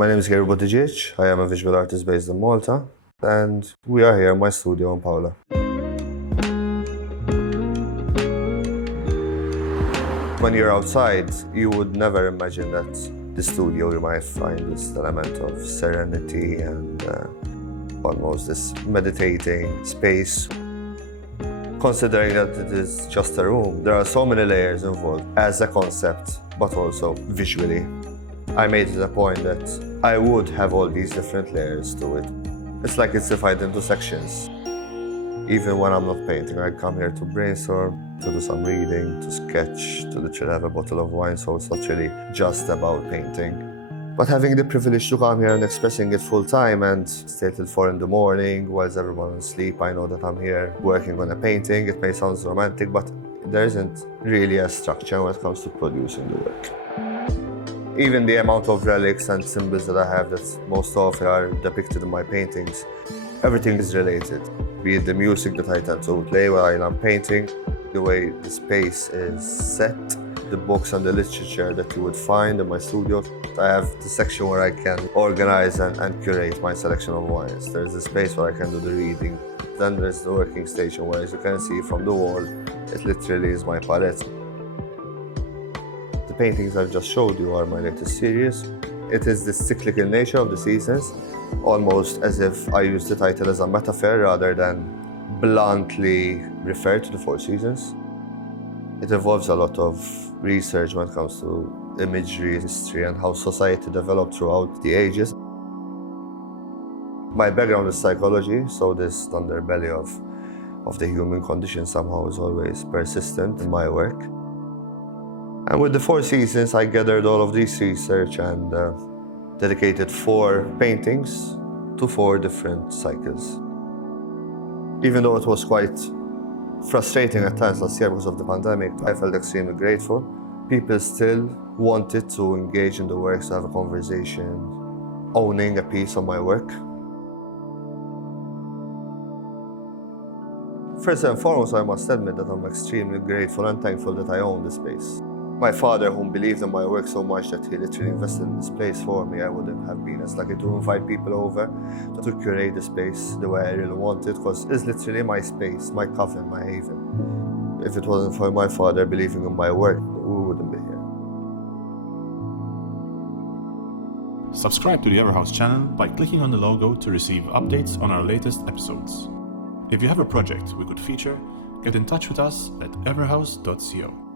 My name is Gabriel Buttigieg. I am a visual artist based in Malta, and we are here in my studio in Paola. When you're outside, you would never imagine that the studio you might find this element of serenity and almost this meditating space. Considering that it is just a room, there are so many layers involved as a concept, but also visually. I made it a point that I would have all these different layers to it. It's like it's divided into sections. Even when I'm not painting, I come here to brainstorm, to do some reading, to sketch, to literally have a bottle of wine, so it's not really just about painting. But having the privilege to come here and expressing it full time and stay till 4 in the morning whilst everyone is asleep, I know that I'm here working on a painting. It may sound romantic, but there isn't really a structure when it comes to producing the work. Even the amount of relics and symbols that I have that most often are depicted in my paintings, everything is related. Be it the music that I tend to play while I'm painting, the way the space is set, the books and the literature that you would find in my studio. I have the section where I can organize and curate my selection of wines. There's a space where I can do the reading. Then there's the working station where, as you can see from the wall, it literally is my palette. The paintings I've just showed you are my latest series. It is the cyclical nature of the seasons, almost as if I use the title as a metaphor rather than bluntly refer to the 4 seasons. It involves a lot of research when it comes to imagery, history, and how society developed throughout the ages. My background is psychology, so this underbelly of the human condition somehow is always persistent in my work. And with the 4 seasons, I gathered all of this research and dedicated 4 paintings to 4 different cycles. Even though it was quite frustrating at times last year because of the pandemic, I felt extremely grateful. People still wanted to engage in the work, to have a conversation, owning a piece of my work. First and foremost, I must admit that I'm extremely grateful and thankful that I own this space. My father, who believed in my work so much that he literally invested in this place for me, I wouldn't have been as lucky to invite people over to curate the space the way I really wanted, because it's literally my space, my coven, my haven. If it wasn't for my father believing in my work, we wouldn't be here. Subscribe to the Everhouse channel by clicking on the logo to receive updates on our latest episodes. If you have a project we could feature, get in touch with us at everhouse.co.